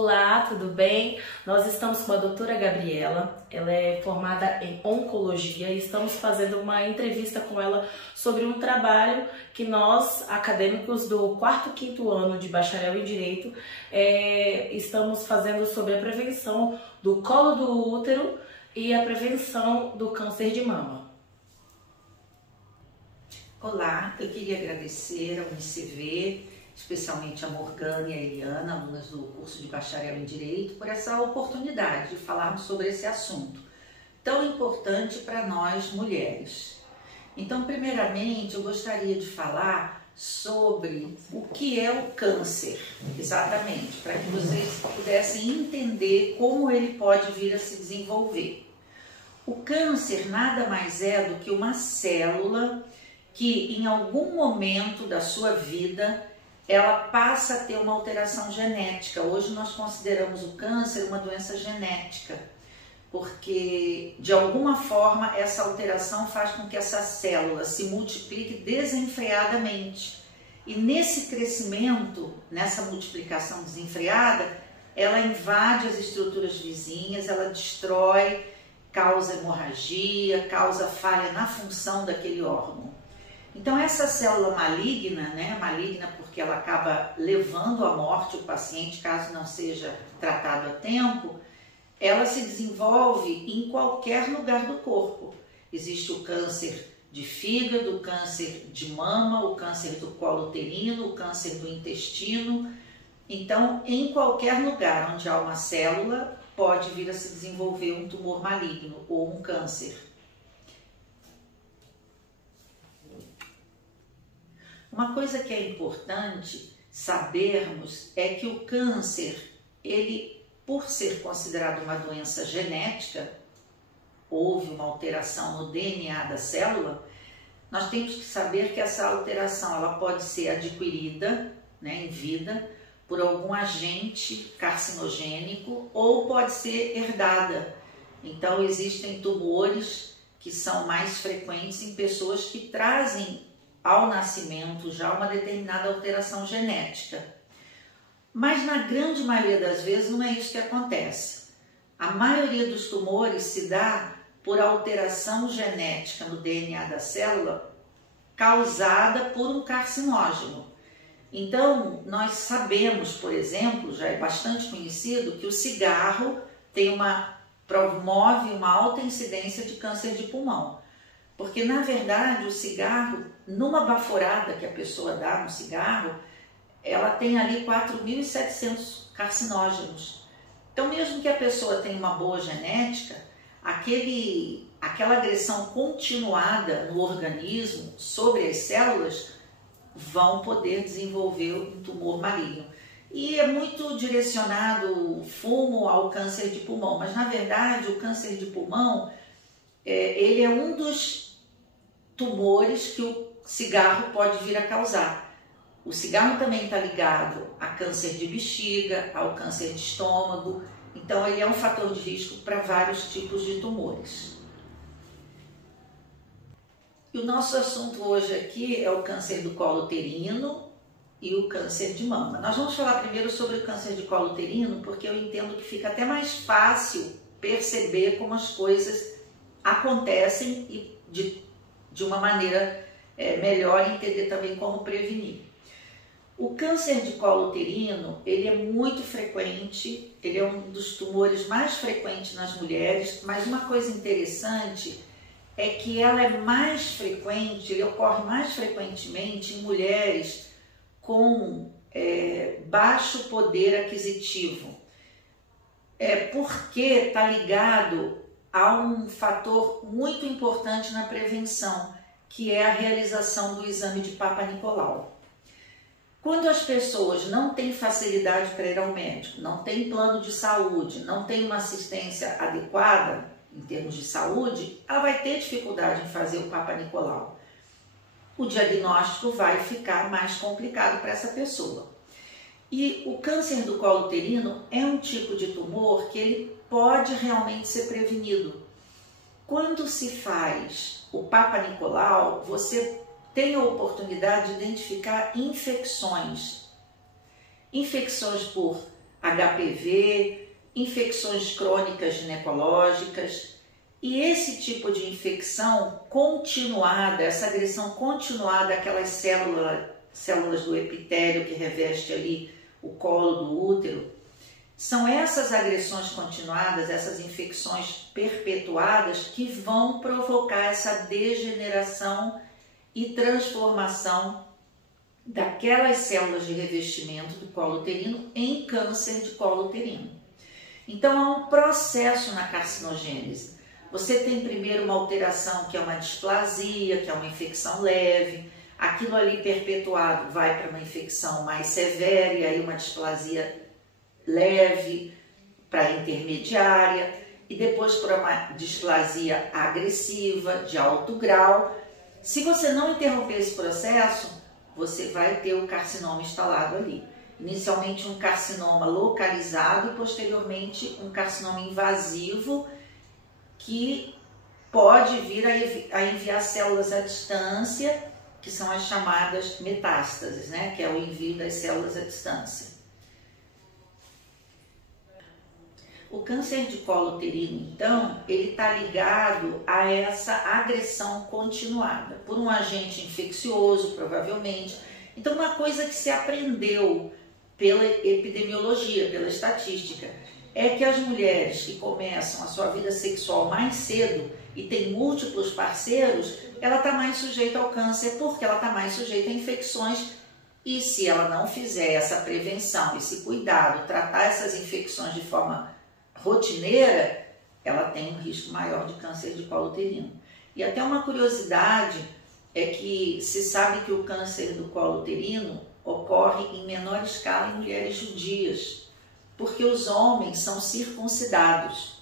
Olá, tudo bem? Nós estamos com a doutora Gabriela, ela é formada em Oncologia e estamos fazendo uma entrevista com ela sobre um trabalho que nós, acadêmicos do 4º e 5º ano de bacharel em Direito, estamos fazendo sobre a prevenção do colo do útero e a prevenção do câncer de mama. Olá, eu queria agradecer ao UniCV, especialmente a Morgana e a Eliana, alunas do curso de bacharel em Direito, por essa oportunidade de falarmos sobre esse assunto tão importante para nós mulheres. Então, primeiramente, eu gostaria de falar sobre o que é o câncer, exatamente, para que vocês pudessem entender como ele pode vir a se desenvolver. O câncer nada mais é do que uma célula que, em algum momento da sua vida, ela passa a ter uma alteração genética. Hoje nós consideramos o câncer uma doença genética, porque de alguma forma essa alteração faz com que essa célula se multiplique desenfreadamente. E nesse crescimento, nessa multiplicação desenfreada, ela invade as estruturas vizinhas, ela destrói, causa hemorragia, causa falha na função daquele órgão. Então essa célula maligna, maligna porque ela acaba levando à morte o paciente caso não seja tratado a tempo, ela se desenvolve em qualquer lugar do corpo. Existe o câncer de fígado, o câncer de mama, o câncer do colo uterino, o câncer do intestino. Então, em qualquer lugar onde há uma célula, pode vir a se desenvolver um tumor maligno ou um câncer. Uma coisa que é importante sabermos é que o câncer, ele, por ser considerado uma doença genética, houve uma alteração no DNA da célula, nós temos que saber que essa alteração ela pode ser adquirida, em vida, por algum agente carcinogênico ou pode ser herdada. Então existem tumores que são mais frequentes em pessoas que trazem ao nascimento já uma determinada alteração genética. Mas na grande maioria das vezes não é isso que acontece. A maioria dos tumores se dá por alteração genética no DNA da célula causada por um carcinógeno. Então, nós sabemos, por exemplo, já é bastante conhecido, que o cigarro promove uma alta incidência de câncer de pulmão. Porque, na verdade, o cigarro, numa baforada que a pessoa dá no cigarro, ela tem ali 4.700 carcinógenos. Então, mesmo que a pessoa tenha uma boa genética, aquela agressão continuada no organismo sobre as células vão poder desenvolver um tumor maligno. E é muito direcionado o fumo ao câncer de pulmão, mas, na verdade, o câncer de pulmão ele é um dos tumores que o cigarro pode vir a causar. O cigarro também está ligado a câncer de bexiga, ao câncer de estômago, então ele é um fator de risco para vários tipos de tumores. E o nosso assunto hoje aqui é o câncer do colo uterino e o câncer de mama. Nós vamos falar primeiro sobre o câncer de colo uterino porque eu entendo que fica até mais fácil perceber como as coisas acontecem e de uma maneira melhor entender também como prevenir. O câncer de colo uterino, ele é muito frequente, ele é um dos tumores mais frequentes nas mulheres, mas uma coisa interessante é que ela é mais frequente, ele ocorre mais frequentemente em mulheres com baixo poder aquisitivo. Porque está ligado há um fator muito importante na prevenção, que é a realização do exame de Papa Nicolau. Quando as pessoas não têm facilidade para ir ao médico, não têm plano de saúde, não têm uma assistência adequada em termos de saúde, ela vai ter dificuldade em fazer o Papa Nicolau. O diagnóstico vai ficar mais complicado para essa pessoa. E o câncer do colo uterino é um tipo de tumor que ele pode realmente ser prevenido. Quando se faz o Papa Nicolau, você tem a oportunidade de identificar infecções por HPV, infecções crônicas ginecológicas. E esse tipo de infecção continuada, essa agressão continuada àquelas células do epitélio que reveste ali o colo do útero, são essas agressões continuadas, essas infecções perpetuadas que vão provocar essa degeneração e transformação daquelas células de revestimento do colo uterino em câncer de colo uterino. Então há um processo na carcinogênese. Você tem primeiro uma alteração que é uma displasia, que é uma infecção leve, aquilo ali perpetuado vai para uma infecção mais severa e aí uma displasia leve para intermediária e depois para uma displasia agressiva de alto grau. Se você não interromper esse processo, você vai ter o carcinoma instalado ali. Inicialmente um carcinoma localizado e posteriormente um carcinoma invasivo que pode vir a enviar células à distância, que são as chamadas metástases, né? Que é o envio das células à distância. O câncer de colo uterino, então, ele está ligado a essa agressão continuada por um agente infeccioso, provavelmente. Então, uma coisa que se aprendeu pela epidemiologia, pela estatística, é que as mulheres que começam a sua vida sexual mais cedo e têm múltiplos parceiros, ela está mais sujeita ao câncer porque ela está mais sujeita a infecções. E se ela não fizer essa prevenção, esse cuidado, tratar essas infecções de forma rotineira, ela tem um risco maior de câncer de colo uterino. E até uma curiosidade é que se sabe que o câncer do colo uterino ocorre em menor escala em mulheres judias, porque os homens são circuncidados.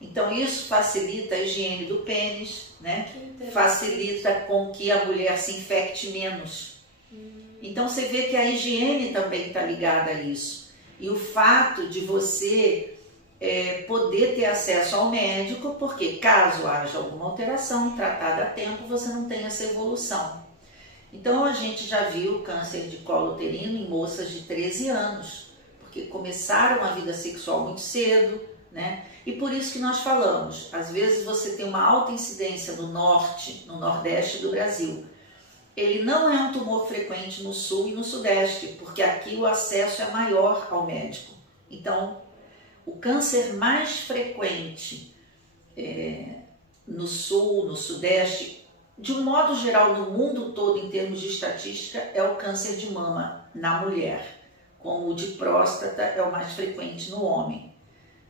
Então isso facilita a higiene do pênis, né? Facilita com que a mulher se infecte menos. Então você vê que a higiene também está ligada a isso. E o fato de você poder ter acesso ao médico, porque caso haja alguma alteração tratada a tempo, você não tem essa evolução. Então a gente já viu câncer de colo uterino em moças de 13 anos, porque começaram a vida sexual muito cedo, né? E por isso que nós falamos, às vezes você tem uma alta incidência no norte, no nordeste do Brasil. Ele não é um tumor frequente no sul e no sudeste, porque aqui o acesso é maior ao médico. Então, o câncer mais frequente no sul, no sudeste, de um modo geral no mundo todo em termos de estatística, é o câncer de mama na mulher, como o de próstata é o mais frequente no homem,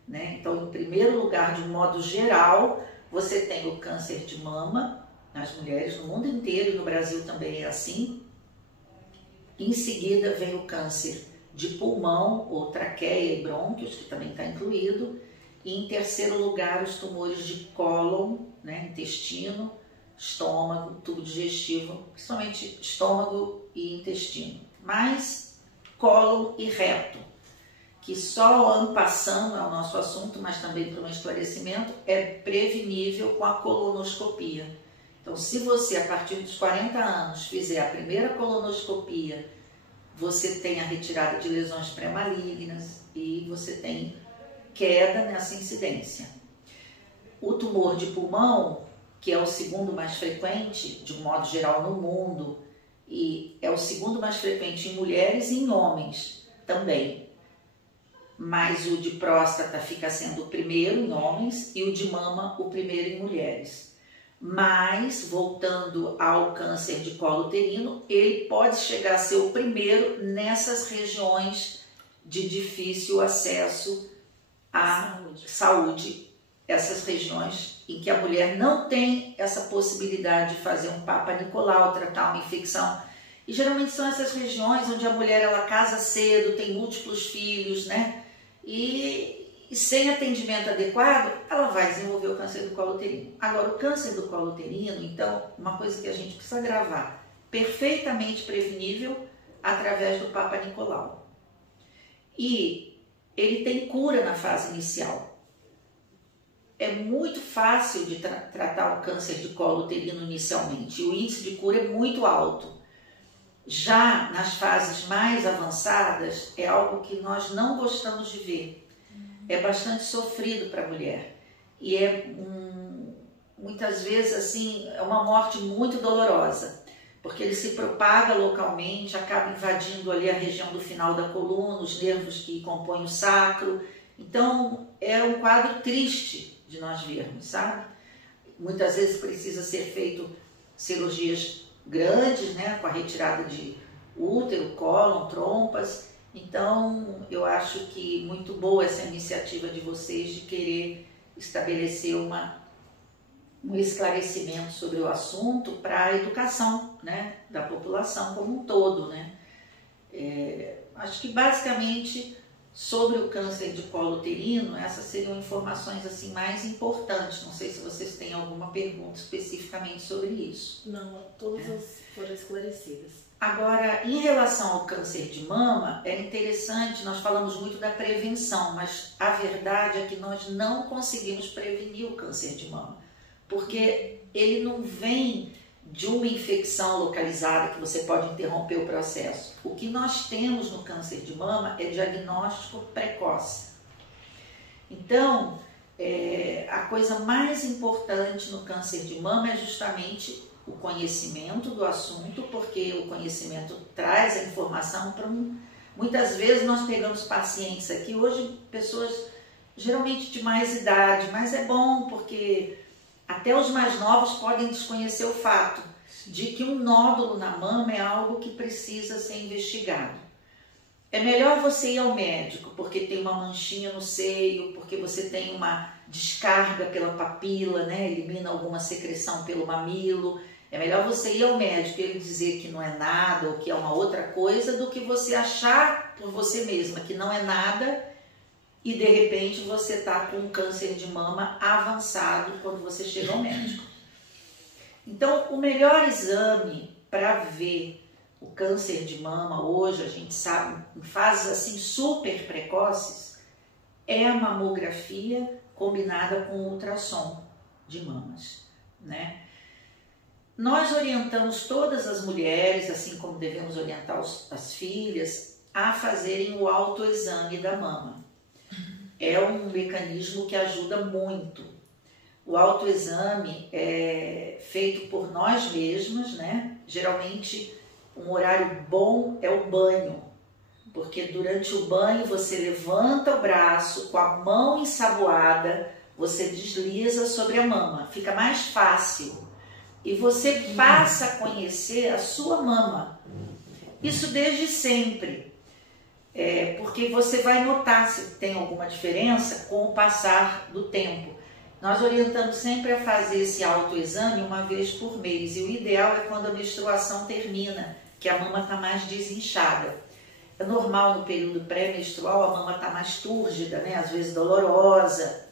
né? Então, em primeiro lugar, de um modo geral, você tem o câncer de mama nas mulheres no mundo inteiro, e no Brasil também é assim. Em seguida vem o câncer de pulmão, ou traqueia e brônquios, que também está incluído. E em terceiro lugar, os tumores de cólon, né, intestino, estômago, tubo digestivo, principalmente estômago e intestino. Mas cólon e reto, que só en passant é o nosso assunto, mas também para um esclarecimento, é prevenível com a colonoscopia. Então, se você, a partir dos 40 anos, fizer a primeira colonoscopia, você tem a retirada de lesões pré-malignas e você tem queda nessa incidência. O tumor de pulmão, que é o segundo mais frequente, de um modo geral, no mundo, e é o segundo mais frequente em mulheres e em homens também. Mas o de próstata fica sendo o primeiro em homens e o de mama o primeiro em mulheres. Mas, voltando ao câncer de colo uterino, ele pode chegar a ser o primeiro nessas regiões de difícil acesso à saúde. Essas regiões em que a mulher não tem essa possibilidade de fazer um Papa Nicolau, tratar uma infecção. E geralmente são essas regiões onde a mulher ela casa cedo, tem múltiplos filhos, né? E sem atendimento adequado, ela vai desenvolver o câncer do colo uterino. Agora, o câncer do colo uterino, então, uma coisa que a gente precisa gravar, perfeitamente prevenível através do Papa Nicolau. E ele tem cura na fase inicial. É muito fácil de tratar o câncer de colo uterino inicialmente. O índice de cura é muito alto. Já nas fases mais avançadas, é algo que nós não gostamos de ver. É bastante sofrido para a mulher. E muitas vezes, assim, é uma morte muito dolorosa, porque ele se propaga localmente, acaba invadindo ali a região do final da coluna, os nervos que compõem o sacro. Então, é um quadro triste de nós vermos, sabe? Muitas vezes precisa ser feito cirurgias grandes, né, com a retirada de útero, cólon, trompas. Então, eu acho que muito boa essa iniciativa de vocês de querer estabelecer um esclarecimento sobre o assunto para a educação, né, da população como um todo, né? Acho que basicamente sobre o câncer de colo uterino, essas seriam informações assim mais importantes. Não sei se vocês têm alguma pergunta especificamente sobre isso. Não, todas foram esclarecidas. Agora, em relação ao câncer de mama, é interessante, nós falamos muito da prevenção, mas a verdade é que nós não conseguimos prevenir o câncer de mama, porque ele não vem de uma infecção localizada que você pode interromper o processo. O que nós temos no câncer de mama é diagnóstico precoce. Então, a coisa mais importante no câncer de mama é justamente o conhecimento do assunto, porque o conhecimento traz a informação para Muitas vezes nós pegamos pacientes aqui, hoje pessoas geralmente de mais idade, mas é bom porque até os mais novos podem desconhecer o fato de que um nódulo na mama é algo que precisa ser investigado. É melhor você ir ao médico porque tem uma manchinha no seio, porque você tem uma descarga pela papila, né? Elimina alguma secreção pelo mamilo. É melhor você ir ao médico e ele dizer que não é nada ou que é uma outra coisa do que você achar por você mesma que não é nada e de repente você está com um câncer de mama avançado quando você chega ao médico. Então, o melhor exame para ver o câncer de mama hoje, a gente sabe, em fases assim super precoces, é a mamografia combinada com ultrassom de mamas, né? Nós orientamos todas as mulheres, assim como devemos orientar as filhas, a fazerem o autoexame da mama. É um mecanismo que ajuda muito. O autoexame é feito por nós mesmas, né? Geralmente, um horário bom é o banho, porque durante o banho você levanta o braço com a mão ensaboada, você desliza sobre a mama, fica mais fácil. E você passa a conhecer a sua mama. Isso desde sempre. Porque você vai notar se tem alguma diferença com o passar do tempo. Nós orientamos sempre a fazer esse autoexame uma vez por mês. E o ideal é quando a menstruação termina, que a mama está mais desinchada. É normal no período pré-menstrual a mama está mais túrgida, né? Às vezes dolorosa.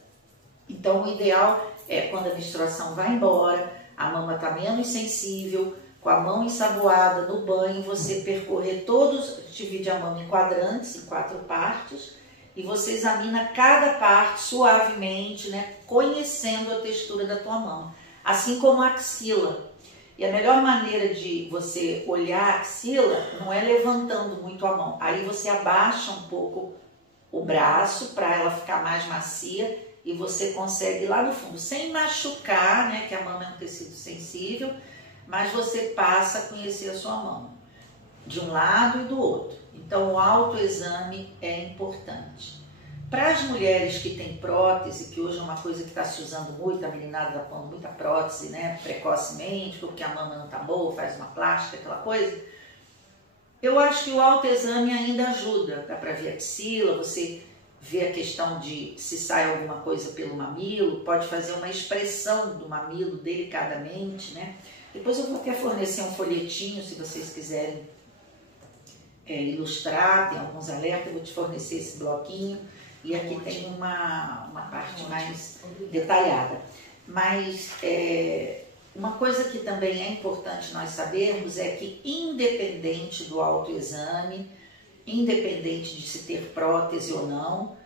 Então o ideal é quando a menstruação vai embora, a mama está menos sensível, com a mão ensaboada no banho, você percorrer todos, divide a mama em quadrantes, em 4 partes, e você examina cada parte suavemente, né, conhecendo a textura da tua mão, assim como a axila. E a melhor maneira de você olhar a axila não é levantando muito a mão, aí você abaixa um pouco o braço para ela ficar mais macia, e você consegue ir lá no fundo, sem machucar, né, que a mama é um tecido sensível, mas você passa a conhecer a sua mão, de um lado e do outro. Então, o autoexame é importante. Para as mulheres que têm prótese, que hoje é uma coisa que está se usando muito, a meninada está pondo muita prótese, né, precocemente, porque a mama não está boa, faz uma plástica, aquela coisa, eu acho que o autoexame ainda ajuda. Dá para ver a axila, você ver a questão de se sai alguma coisa pelo mamilo, pode fazer uma expressão do mamilo delicadamente, né? Depois eu vou até fornecer um folhetinho, se vocês quiserem ilustrar, tem alguns alertas, eu vou te fornecer esse bloquinho, e aqui tem uma parte mais detalhada. Mas uma coisa que também é importante nós sabermos é que, independente do autoexame, independente de se ter prótese ou não,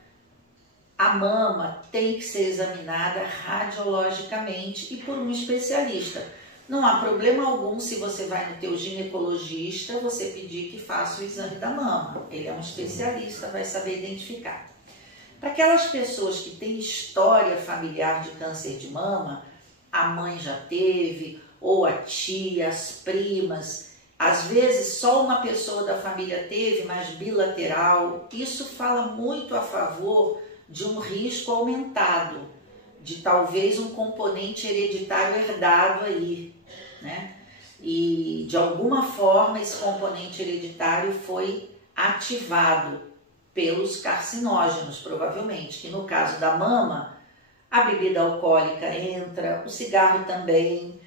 a mama tem que ser examinada radiologicamente e por um especialista. Não há problema algum se você vai no teu ginecologista, você pedir que faça o exame da mama. Ele é um especialista, vai saber identificar. Para aquelas pessoas que têm história familiar de câncer de mama, a mãe já teve, ou a tia, as primas, às vezes só uma pessoa da família teve, mas bilateral, isso fala muito a favor de um risco aumentado, de talvez um componente hereditário herdado aí, né? E de alguma forma esse componente hereditário foi ativado pelos carcinógenos, provavelmente, que no caso da mama, a bebida alcoólica entra, o cigarro também,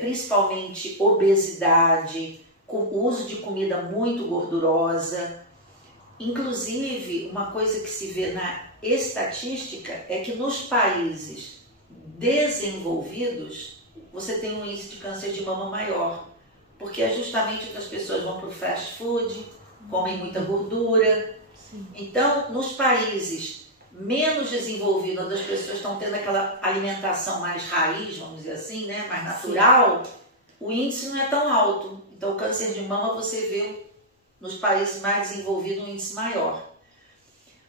principalmente obesidade, o uso de comida muito gordurosa. Inclusive, uma coisa que se vê na estatística é que nos países desenvolvidos, você tem um índice de câncer de mama maior, porque é justamente que as pessoas vão para o fast food, comem muita gordura. Sim. Então, nos países menos desenvolvidos, onde as pessoas estão tendo aquela alimentação mais raiz, vamos dizer assim, né, mais natural, sim, o índice não é tão alto. Então, o câncer de mama você vê nos países mais desenvolvidos um índice maior.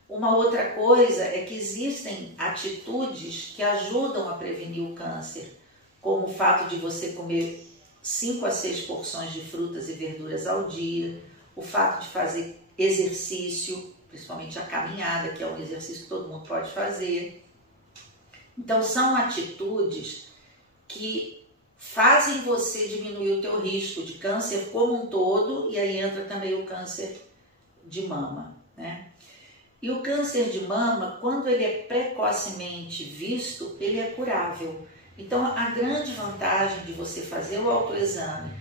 Uma outra coisa é que existem atitudes que ajudam a prevenir o câncer, como o fato de você comer 5 a 6 porções de frutas e verduras ao dia, o fato de fazer exercício, principalmente a caminhada, que é um exercício que todo mundo pode fazer. Então, são atitudes que fazem você diminuir o teu risco de câncer como um todo, e aí entra também o câncer de mama, né? E o câncer de mama, quando ele é precocemente visto, ele é curável. Então, a grande vantagem de você fazer o autoexame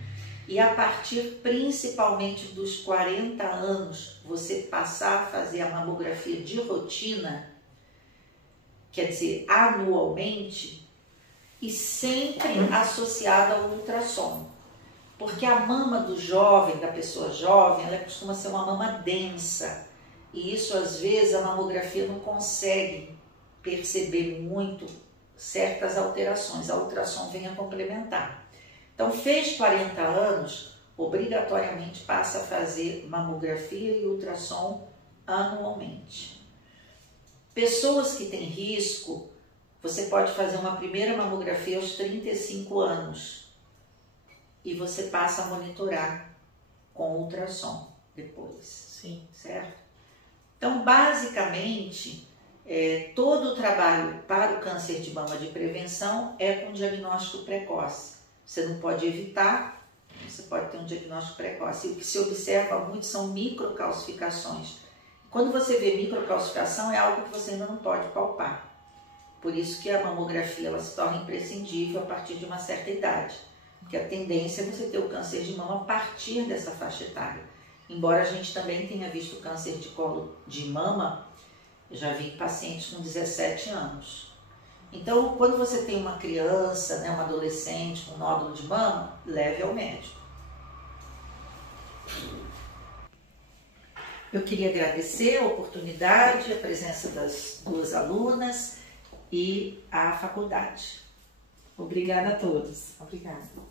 e a partir principalmente dos 40 anos, você passar a fazer a mamografia de rotina, quer dizer, anualmente, e sempre associada ao ultrassom. Porque a mama do jovem, da pessoa jovem, ela costuma ser uma mama densa. E isso, às vezes, a mamografia não consegue perceber muito certas alterações. A ultrassom vem a complementar. Então, fez 40 anos, obrigatoriamente passa a fazer mamografia e ultrassom anualmente. Pessoas que têm risco, você pode fazer uma primeira mamografia aos 35 anos e você passa a monitorar com ultrassom depois. Sim. Certo? Então, basicamente, todo o trabalho para o câncer de mama de prevenção é com diagnóstico precoce. Você não pode evitar, você pode ter um diagnóstico precoce. E o que se observa muito são microcalcificações. Quando você vê microcalcificação, é algo que você ainda não pode palpar. Por isso que a mamografia ela se torna imprescindível a partir de uma certa idade. Porque a tendência é você ter o câncer de mama a partir dessa faixa etária. Embora a gente também tenha visto câncer de colo de mama, eu já vi pacientes com 17 anos. Então, quando você tem uma criança, né, um adolescente com nódulo de mama, leve ao médico. Eu queria agradecer a oportunidade, a presença das 2 alunas e a faculdade. Obrigada a todos. Obrigada.